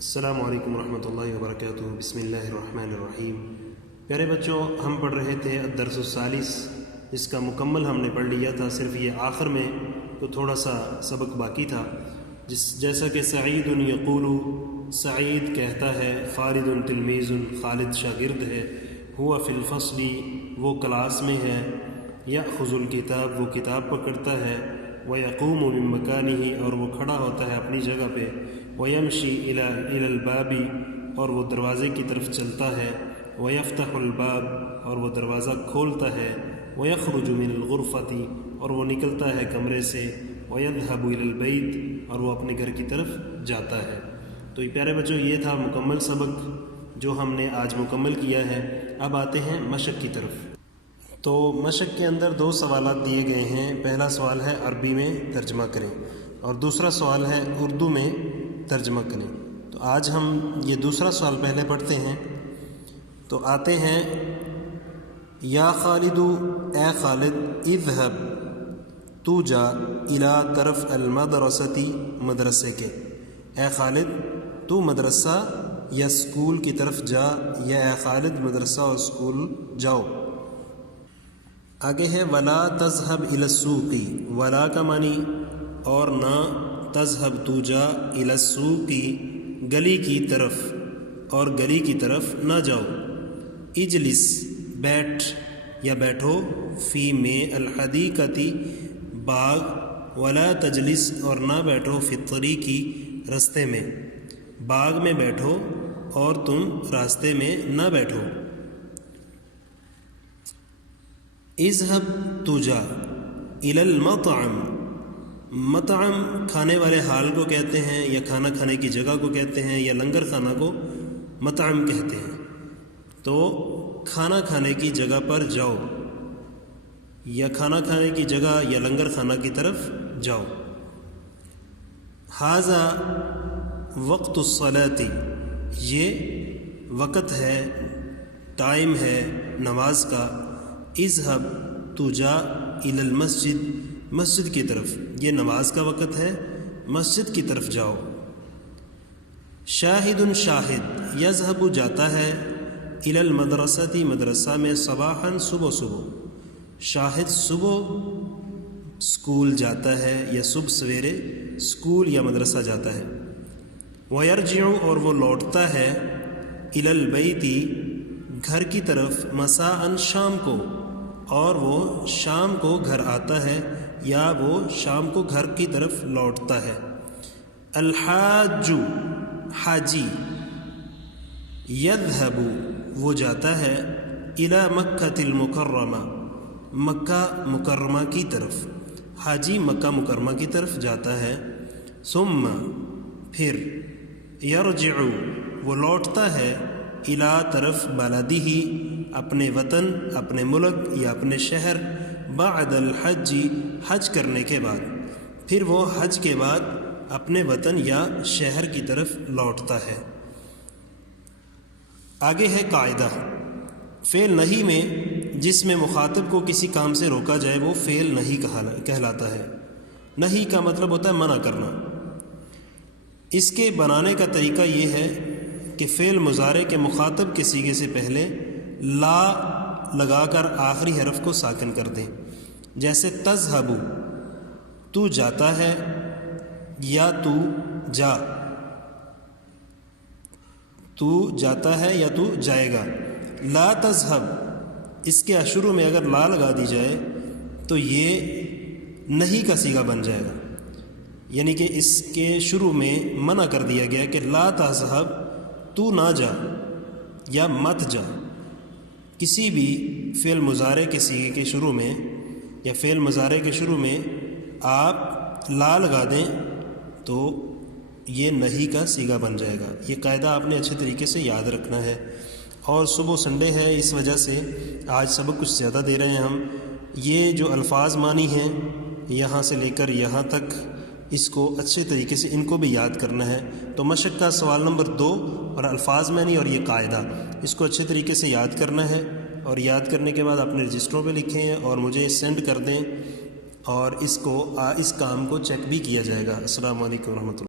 السلام علیکم ورحمۃ اللہ وبرکاتہ۔ بسم اللہ الرحمن الرحیم۔ پیارے بچوں، ہم پڑھ رہے تھے الدرس الثالث، اس کا مکمل ہم نے پڑھ لیا تھا، صرف یہ آخر میں تو تھوڑا سا سبق باقی تھا، جیسا کہ سعید یقول، سعید کہتا ہے، خالد تلمیذ، خالد شاگرد ہے، ہوا فی الفصل، وہ کلاس میں ہے، یأخذ الکتاب، وہ کتاب پکڑتا ہے، ویقوم من مکانہ، اور وہ کھڑا ہوتا ہے اپنی جگہ پہ، ویمشی الی الباب، اور وہ دروازے کی طرف چلتا ہے، ویفتح الباب، اور وہ دروازہ کھولتا ہے، ویخرج من الغرفۃ، اور وہ نکلتا ہے کمرے سے، ویذهب الی البیت، اور وہ اپنے گھر کی طرف جاتا ہے۔ تو یہ پیارے بچوں، یہ تھا مکمل سبق جو ہم نے آج مکمل کیا ہے۔ اب آتے ہیں مشق کی طرف۔ تو مشق کے اندر دو سوالات دیے گئے ہیں۔ پہلا سوال ہے عربی میں ترجمہ کریں، اور دوسرا سوال ہے اردو میں ترجمہ کریں۔ تو آج ہم یہ دوسرا سوال پہلے پڑھتے ہیں۔ تو آتے ہیں، یا خالد، اے خالد، اذهب، تو جا، الی طرف المدرسۃ، مدرسے کے، اے خالد تو مدرسہ یا اسکول کی طرف جا، یا اے خالد مدرسہ اور اسکول جاؤ۔ آگے ہے ولا تذهب الی السوق، ولا کا معنی اور نہ، تذهب تو جا، الی السوق گلی کی طرف، اور گلی کی طرف نہ جاؤ، اجلس بیٹھ یا بیٹھو، فی میں الحدیقۃ باغ، ولا تجلس اور نہ بیٹھو، فی الطریق راستے میں، باغ میں بیٹھو اور تم راستے میں نہ بیٹھو۔ اذهب تو جا، الی المطعم، مطعم کھانے والے حال کو کہتے ہیں، یا کھانا کھانے کی جگہ کو کہتے ہیں، یا لنگر خانہ کو مطعم کہتے ہیں۔ تو کھانا کھانے کی جگہ پر جاؤ، یا کھانا کھانے کی جگہ یا لنگر خانہ کی طرف جاؤ۔ ھذا وقت الصلاۃ، یہ وقت ہے، ٹائم ہے نماز کا۔ اذهب تو جا، الی المسجد، مسجد کی طرف، یہ نماز کا وقت ہے، مسجد کی طرف جاؤ۔ شاہد، شاہد، یذهب جاتا ہے، الی المدرسۃ، مدرسہ میں، صباحا، صبح صبح، شاہد صبح اسکول جاتا ہے، یا صبح سویرے اسکول یا مدرسہ جاتا ہے۔ ویرجع، اور وہ لوٹتا ہے، الی البیت، گھر کی طرف، مساء، شام کو، اور وہ شام کو گھر آتا ہے، یا وہ شام کو گھر کی طرف لوٹتا ہے۔ الحاج، حاجی، یذهب، وہ جاتا ہے، الی مکۃ المکرمہ، مکہ مکرمہ کی طرف، حاجی مکہ مکرمہ کی طرف جاتا ہے۔ ثم، پھر، یرجع، وہ لوٹتا ہے، الی طرف بلدہ، اپنے وطن، اپنے ملک یا اپنے شہر، بعد الحج، حج کرنے کے بعد، پھر وہ حج کے بعد اپنے وطن یا شہر کی طرف لوٹتا ہے۔ آگے ہے قاعدہ۔ فعل نہیں میں جس میں مخاطب کو کسی کام سے روکا جائے وہ فعل نہیں کہلاتا ہے۔ نہیں کا مطلب ہوتا ہے منع کرنا۔ اس کے بنانے کا طریقہ یہ ہے کہ فعل مضارع کے مخاطب کے صیغے سے پہلے لا لگا کر آخری حرف کو ساکن کر دیں، جیسے تذهب، تو جاتا ہے، یا تو جا، تو جاتا ہے یا تو جائے گا۔ لا تذهب، اس کے شروع میں اگر لا لگا دی جائے تو یہ نہیں کا صیغہ بن جائے گا، یعنی کہ اس کے شروع میں منع کر دیا گیا کہ لا تذهب، تو نہ جا یا مت جا۔ کسی بھی فعل مضارع کے صیغے کے شروع میں یا فعل مضارع کے شروع میں آپ لا لگا دیں تو یہ نہیں کا صیغہ بن جائے گا۔ یہ قاعدہ آپ نے اچھے طریقے سے یاد رکھنا ہے۔ اور صبح سنڈے ہے، اس وجہ سے آج سبق کچھ زیادہ دے رہے ہیں ہم۔ یہ جو الفاظ معنی ہیں یہاں سے لے کر یہاں تک، اس کو اچھے طریقے سے ان کو بھی یاد کرنا ہے۔ تو مشق کا سوال نمبر 2 اور الفاظ معنی اور یہ قاعدہ، اس کو اچھے طریقے سے یاد کرنا ہے، اور یاد کرنے کے بعد اپنے رجسٹروں پہ لکھیں اور مجھے سینڈ کر دیں، اور اس کام کو چیک بھی کیا جائے گا۔ السلام علیکم ورحمۃ اللہ۔